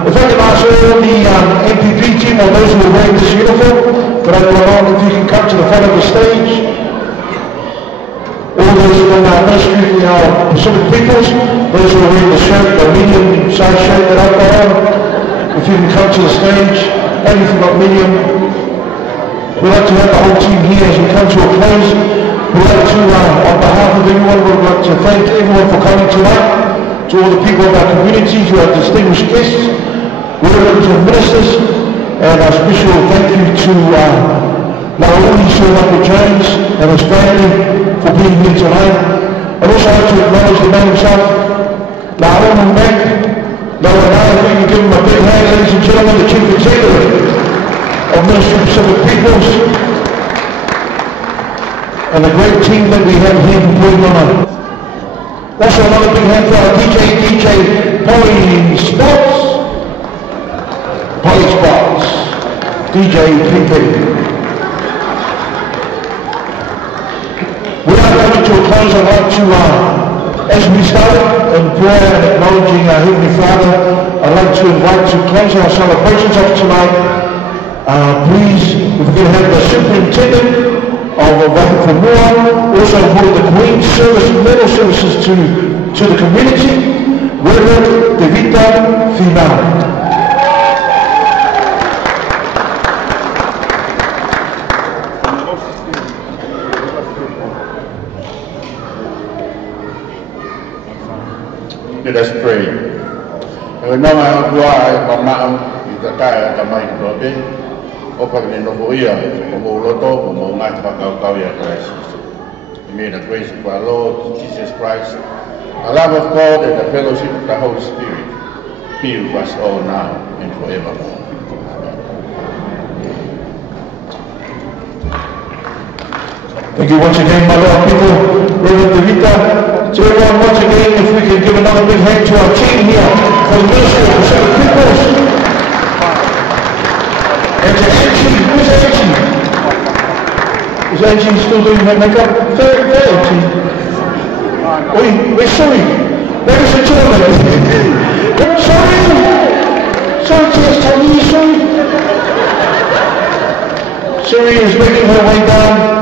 If I can ask all the MPP team or those who are wearing this uniform, that I will allow if you can come to the front of the stage. All those from our ministry, our Pacific Peoples, those who are wearing the shirt, the medium size shirt that I've got on, if you can come to the stage, anything but medium. We'd like to have the whole team here as we come to a close. We'd like to, on behalf of everyone, we'd like to thank everyone for coming tonight. To all the people of our community, to our distinguished guests, relevant to ministers, and a special thank you to Lauri Sir Michael Jones and his family for being here tonight. I'd also like to acknowledge the man himself, Lauri Mac. Lauri, if we can give him a big hand, ladies and gentlemen, the Chief Executive of Ministry of Pacific Peoples, and the great team that we have here in Pueblo. Also another big hand for our DJ Polly Spots. DJ PP. We are coming to a close. I'd like to, as we started in prayer and acknowledging our Heavenly Father, I'd like to invite to close our celebrations of tonight. Please, if we can have the Superintendent of Wakafomoa, also for the Queen's Service, medal services to the community, Reverend Devita Finau. Let us pray. Nama dua mamau kita kaya tamai dobe. Opa ni novoia, omo loto, omo ngat pakau ya Christ. May the grace of our Lord Jesus Christ, the love of God, and the fellowship of the Holy Spirit be with us all now and forevermore. Thank you once again, my Lord people, Reverend Devita. To everyone, once again, if we can give another big hand to our team here for the Ministry of Pacific Peoples. And to Angie, where's Angie? Is Angie still doing her makeup? Very, very Angie. We're sorry. Ladies and gentlemen. Sorry. Sorry, Tony, sorry. Siri is making her way down.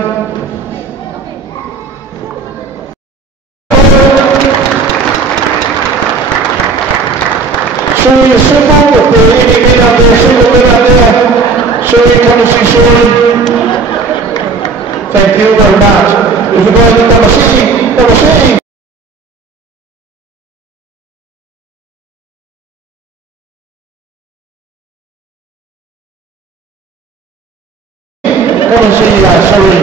Sorry is simple, if there are any men out there, single men out there, sorry, come and see Sorry. Thank you very much. If you're going to Tamasini. Come and see Sorry.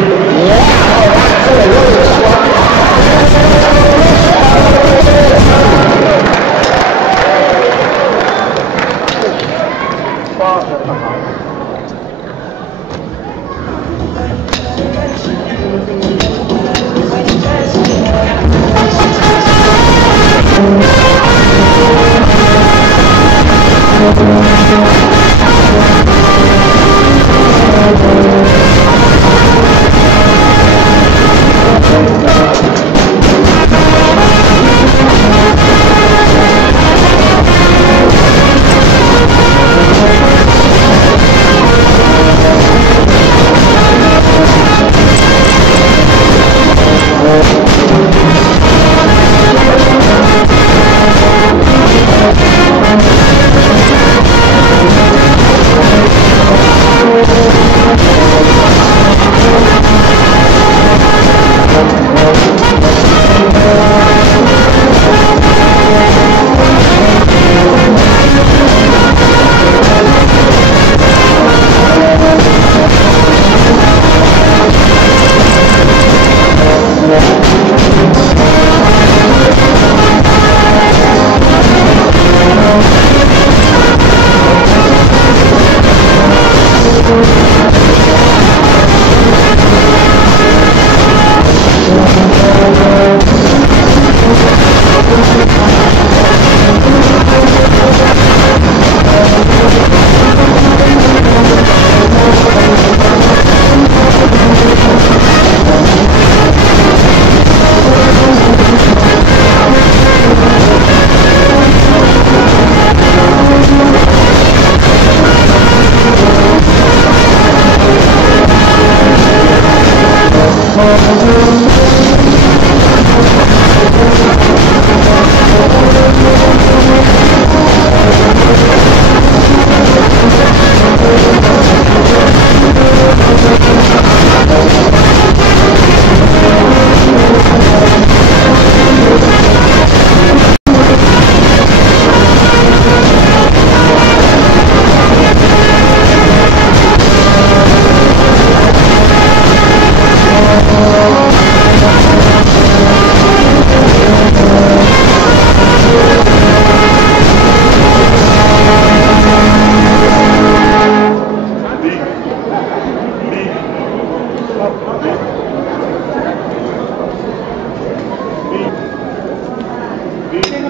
Tengo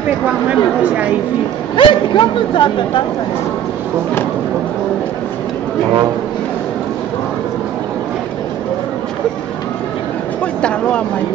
que jugar más negocio ahí, sí. ¿Cómo está? Coitado, a mãe.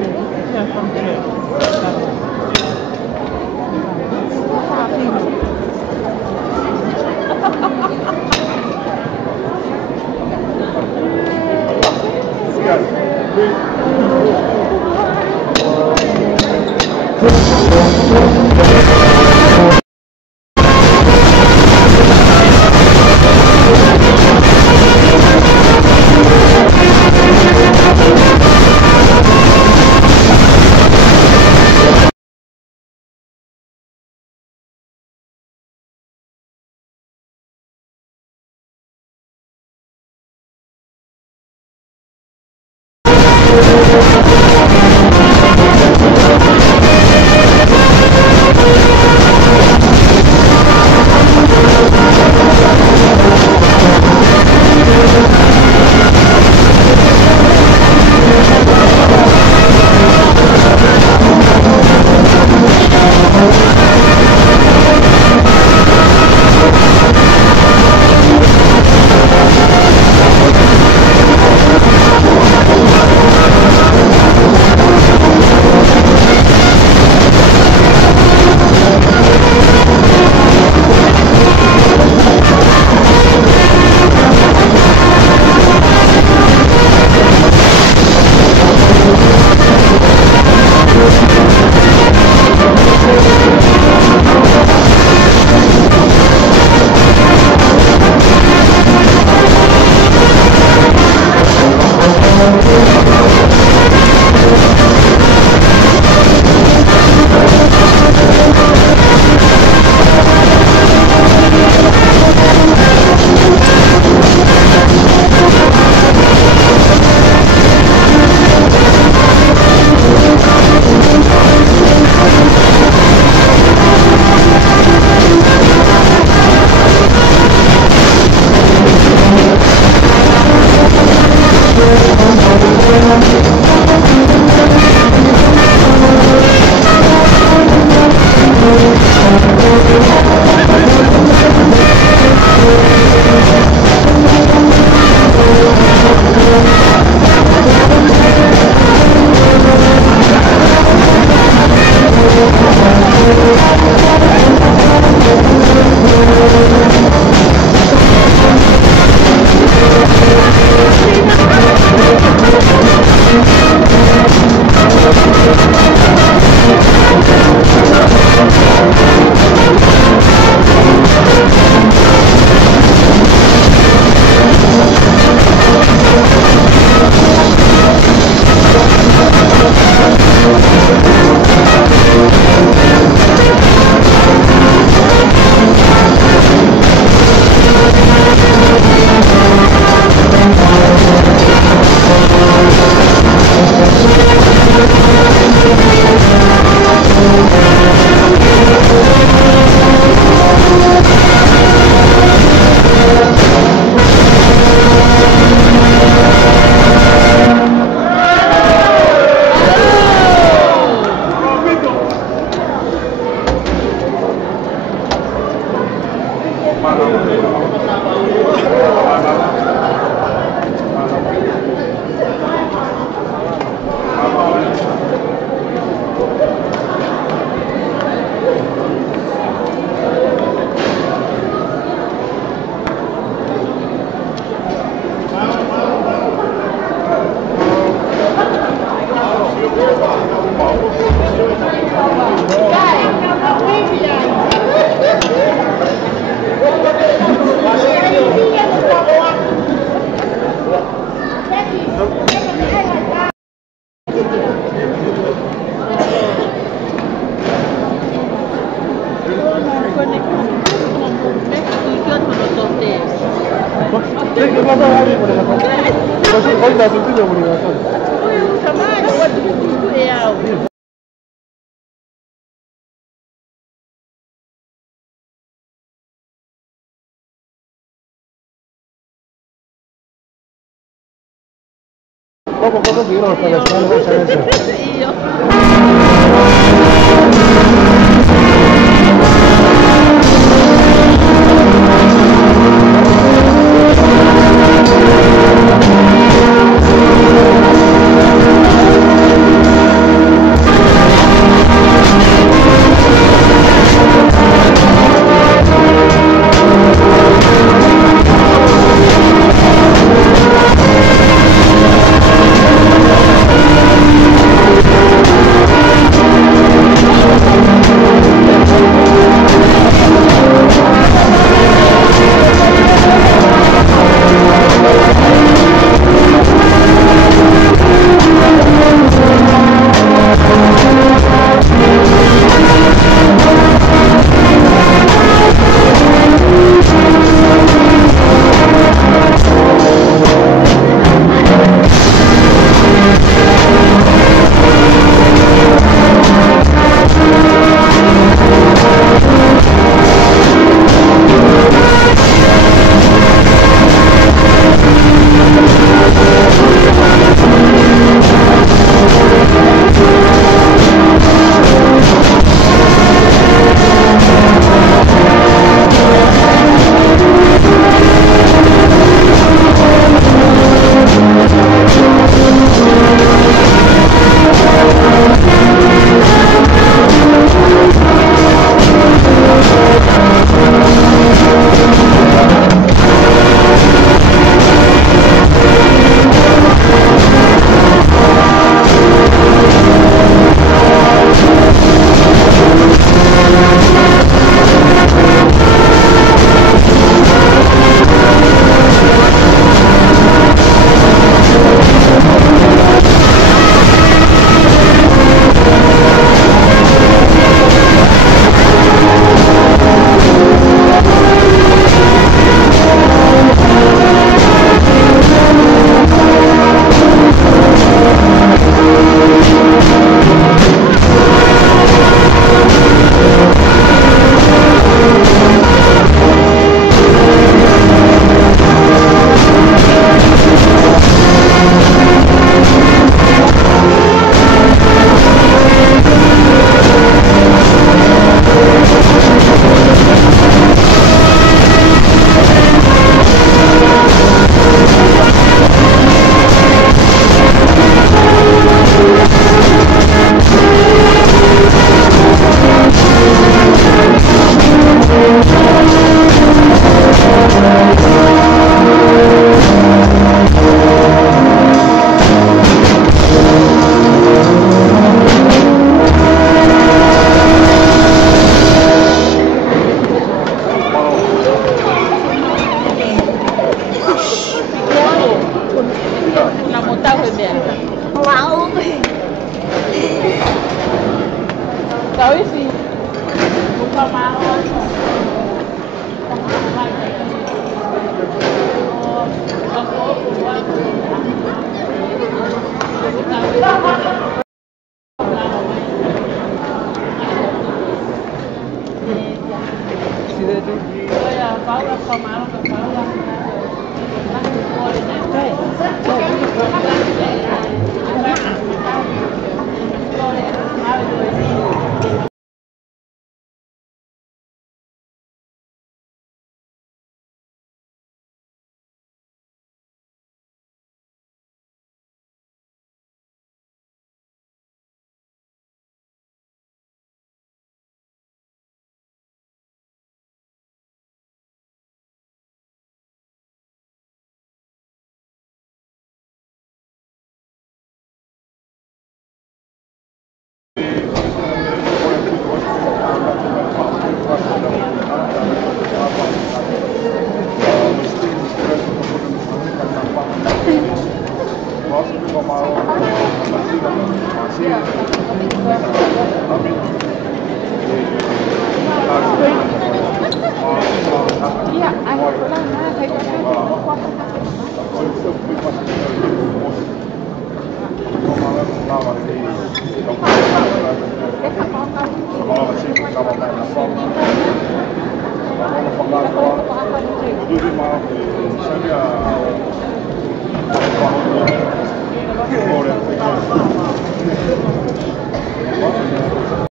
Dopo cosa dirò per le spalle del Celeste?